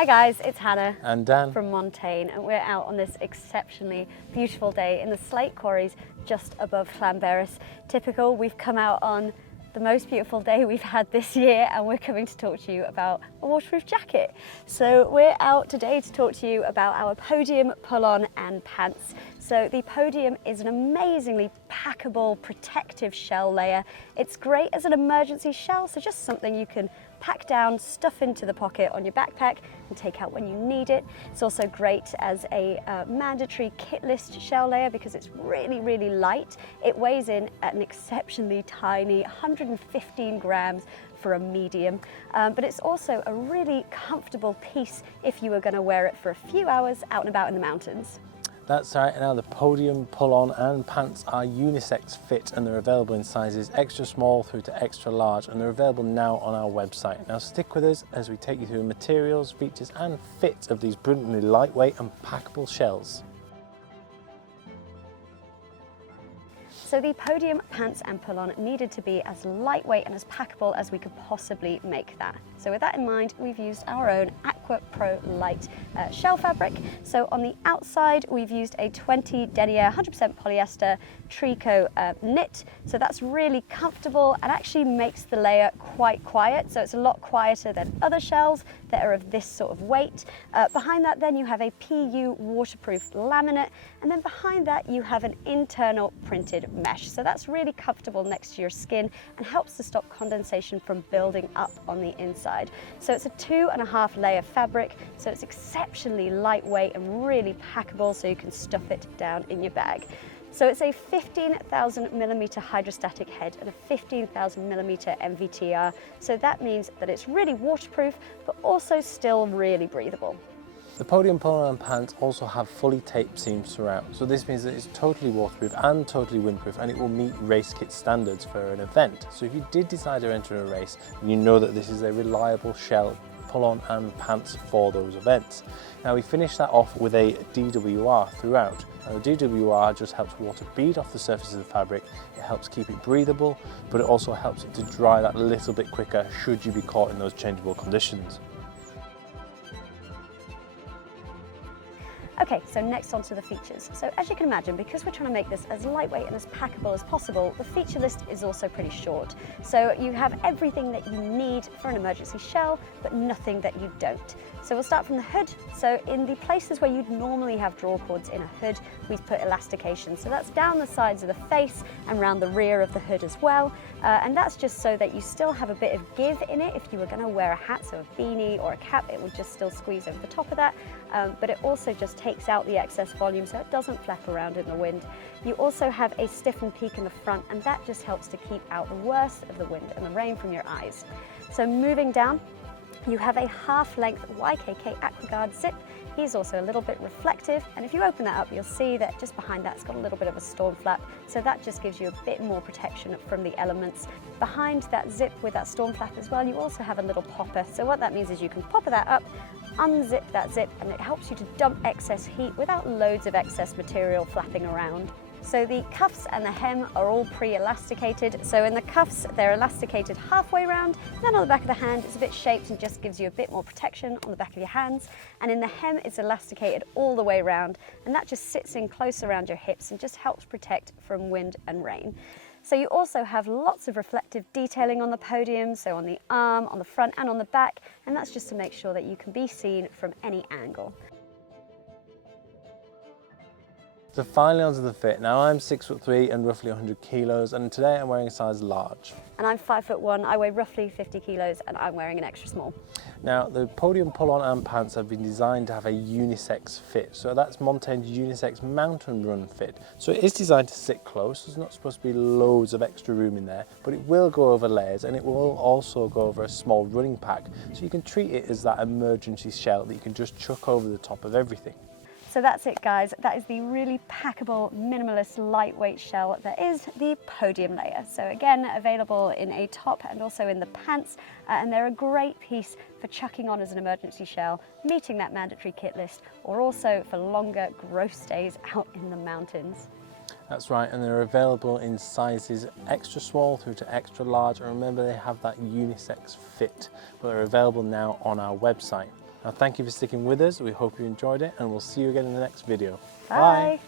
Hi guys, it's Hannah and Dan from Montane, and we're out on this exceptionally beautiful day in the slate quarries just above Llanberis. Typical, we've come out on the most beautiful day we've had this year, and we're coming to talk to you about a waterproof jacket. So we're out today to talk to you about our Podium Pull-On and pants. So the Podium is an amazingly packable, protective shell layer. It's great as an emergency shell, so just something you can pack down, stuff into the pocket on your backpack and take out when you need it. It's also great as a mandatory kit list shell layer because it's really, really light. It weighs in at an exceptionally tiny 115 grams for a medium, but it's also a really comfortable piece if you were going to wear it for a few hours out and about in the mountains. That's right. Now the Podium Pull-On and pants are unisex fit, and they're available in sizes extra small through to extra large, and they're available now on our website. Now stick with us as we take you through materials, features and fit of these brilliantly lightweight and packable shells. So the Podium pants and pull-on needed to be as lightweight and as packable as we could possibly make that. So with that in mind, we've used our own Aqua Pro Light shell fabric. So on the outside, we've used a 20 denier, 100% polyester tricot knit. So that's really comfortable and actually makes the layer quite quiet. So it's a lot quieter than other shells that are of this sort of weight. Behind that then you have a PU waterproof laminate, and then behind that you have an internal printed mesh. So that's really comfortable next to your skin and helps to stop condensation from building up on the inside. So it's a 2.5 layer fabric, so it's exceptionally lightweight and really packable, so you can stuff it down in your bag. So it's a 15,000 millimeter hydrostatic head and a 15,000 millimeter MVTR. So that means that it's really waterproof, but also still really breathable. The Podium Pull-On pants also have fully taped seams throughout, so this means that it's totally waterproof and totally windproof, and it will meet race kit standards for an event. So if you did decide to enter a race, you know that this is a reliable shell pull-on and pants for those events. Now we finish that off with a DWR throughout. Now the DWR just helps water bead off the surface of the fabric. It helps keep it breathable, but it also helps it to dry that little bit quicker should you be caught in those changeable conditions. Okay, so next on to the features. So as you can imagine, because we're trying to make this as lightweight and as packable as possible, the feature list is also pretty short. So you have everything that you need for an emergency shell, but nothing that you don't. So we'll start from the hood. So in the places where you'd normally have draw cords in a hood, we've put elastication. So that's down the sides of the face and around the rear of the hood as well. And that's just so that you still have a bit of give in it. If you were going to wear a hat, so a beanie or a cap, it would just still squeeze over the top of that. But it also just takes out the excess volume so it doesn't flap around in the wind. You also have a stiffened peak in the front, and that just helps to keep out the worst of the wind and the rain from your eyes. So moving down, you have a half-length YKK AquaGuard zip. He's also a little bit reflective, and if you open that up, you'll see that just behind that it's got a little bit of a storm flap, so that just gives you a bit more protection from the elements. Behind that zip with that storm flap as well, you also have a little popper. So what that means is you can popper that up, unzip that zip, and it helps you to dump excess heat without loads of excess material flapping around. So the cuffs and the hem are all pre-elasticated. So in the cuffs, they're elasticated halfway round. Then on the back of the hand, it's a bit shaped and just gives you a bit more protection on the back of your hands. And in the hem, it's elasticated all the way around, and that just sits in close around your hips and just helps protect from wind and rain. So you also have lots of reflective detailing on the Podium, so on the arm, on the front and on the back, and that's just to make sure that you can be seen from any angle. So finally onto the fit. Now I'm 6'3" and roughly 100 kilos, and today I'm wearing a size large. And I'm 5'1", I weigh roughly 50 kilos, and I'm wearing an extra small. Now the Podium Pull-On and pants have been designed to have a unisex fit. So that's Montane's unisex mountain run fit. So it is designed to sit close. There's not supposed to be loads of extra room in there, but it will go over layers, and it will also go over a small running pack. So you can treat it as that emergency shell that you can just chuck over the top of everything. So that's it, guys. That is the really packable, minimalist, lightweight shell that is the Podium layer. So again, available in a top and also in the pants, and they're a great piece for chucking on as an emergency shell, meeting that mandatory kit list, or also for longer gross days out in the mountains. That's right, and they're available in sizes extra small through to extra large, and remember they have that unisex fit, but they're available now on our website. Now thank you for sticking with us. We hope you enjoyed it and we'll see you again in the next video. Bye.